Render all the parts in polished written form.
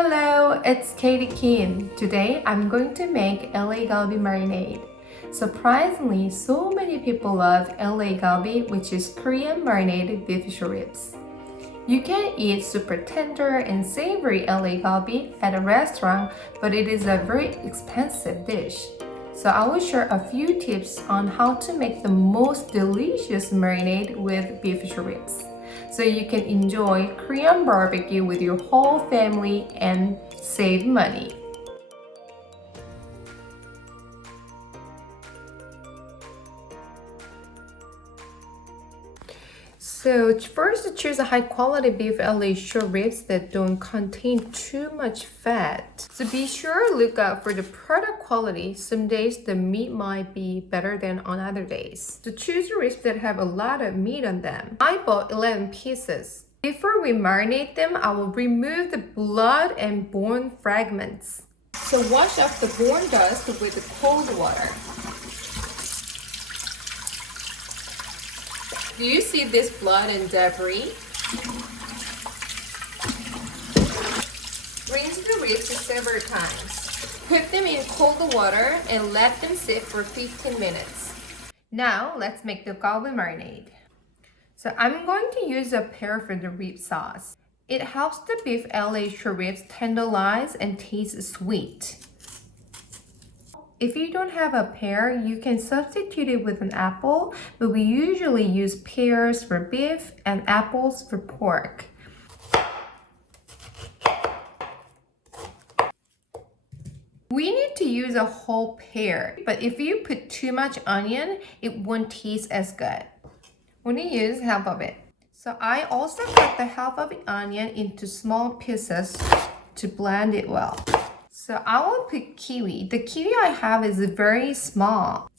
Hello, it's Katie Kim. Today I'm going to make LA Galbi marinade. Surprisingly, so many people love LA Galbi, which is Korean marinated beef ribs. You can eat super tender and savory LA Galbi at a restaurant, but it is a very expensive dish. So I will share a few tips on how to make the most delicious marinade with beef ribs, so you can enjoy Korean barbecue with your whole family and save money. So first, choose a high quality beef LA short ribs that don't contain too much fat. So be sure to look out for the product quality. Some days the meat might be better than on other days. So choose ribs that have a lot of meat on them. I bought 11 pieces. Before we marinate them, I will remove the blood and bone fragments. So wash off the bone dust with cold water. Do you see this blood and debris? Rinse the ribs several times. Put them in cold water and let them sit for 15 minutes. Now let's make the galbi marinade. So I'm going to use a pear for the rib sauce. It helps the beef LA short ribs tenderize and taste sweet. If you don't have a pear, you can substitute it with an apple, but we usually use pears for beef and apples for pork. We need to use a whole pear, but if you put too much onion, it won't taste as good. Only use half of it. So I also cut the half of the onion into small pieces to blend it well. So I will put kiwi. The kiwi I have is very small.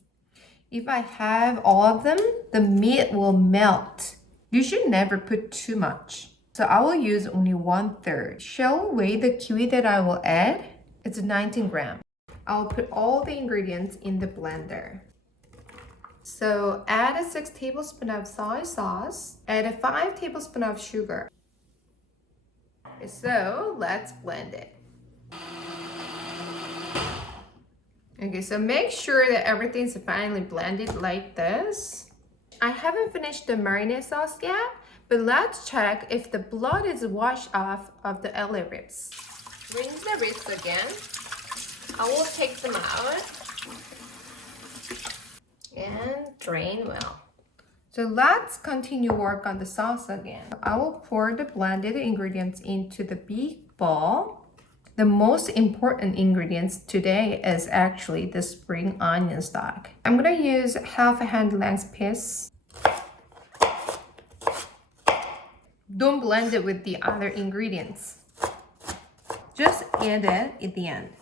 If I have all of them, the meat will melt. You should never put too much. So I will use only 1/3. Shall we weigh the kiwi that I will add? It's 19 grams. I will put all the ingredients in the blender. So add 6 tablespoons of soy sauce. Add 5 tablespoons of sugar. So let's blend it. Okay, so make sure that everything's finely blended like this. I haven't finished the marinade sauce yet, but let's check if the blood is washed off of the LA ribs. Rinse the ribs again. I will take them out and drain well. So let's continue work on the sauce again. I will pour the blended ingredients into the big bowl. The most important ingredients today is actually the spring onion stock. I'm gonna use half a hand length piece. Don't blend it with the other ingredients. Just add it at the end.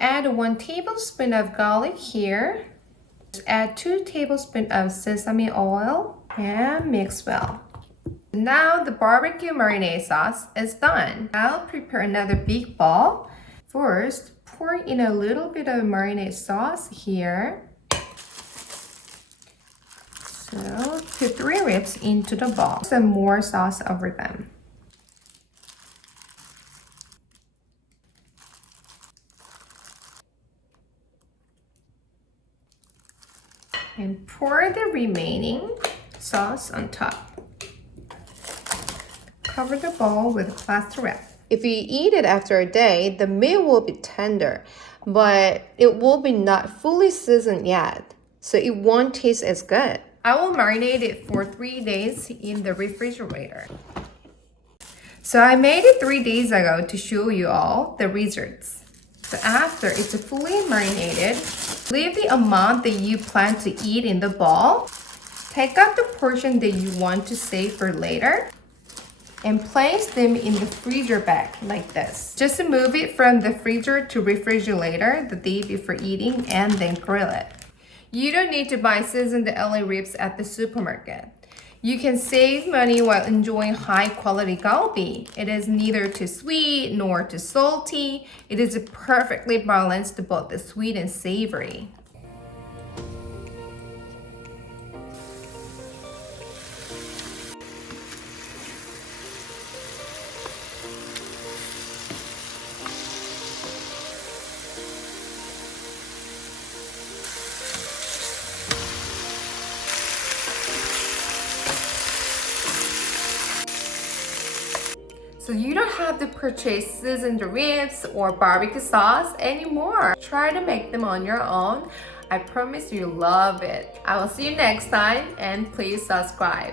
Add 1 tablespoon of garlic here. Add 2 tablespoons of sesame oil and mix well. Now the barbecue marinade sauce is done. I'll prepare another big bowl. First, pour in a little bit of marinade sauce here. So put 3 ribs into the bowl. Some more sauce over them. And pour the remaining sauce on top. Cover the bowl with plastic wrap. If you eat it after a day, the meat will be tender, but it will be not fully seasoned yet, so it won't taste as good. I will marinate it for 3 days in the refrigerator. So I made it 3 days ago to show you all the results. So after it's fully marinated, leave the amount that you plan to eat in the bowl. Take out the portion that you want to save for later and place them in the freezer bag like this. Just move it from the freezer to refrigerator the day before eating and then grill it. You don't need to buy seasoned LA ribs at the supermarket. You can save money while enjoying high quality galbi. It is neither too sweet nor too salty. It is perfectly balanced, both the sweet and savory. So you don't have to purchase seasoned ribs or barbecue sauce anymore. Try to make them on your own. I promise you love it. I will see you next time and please subscribe.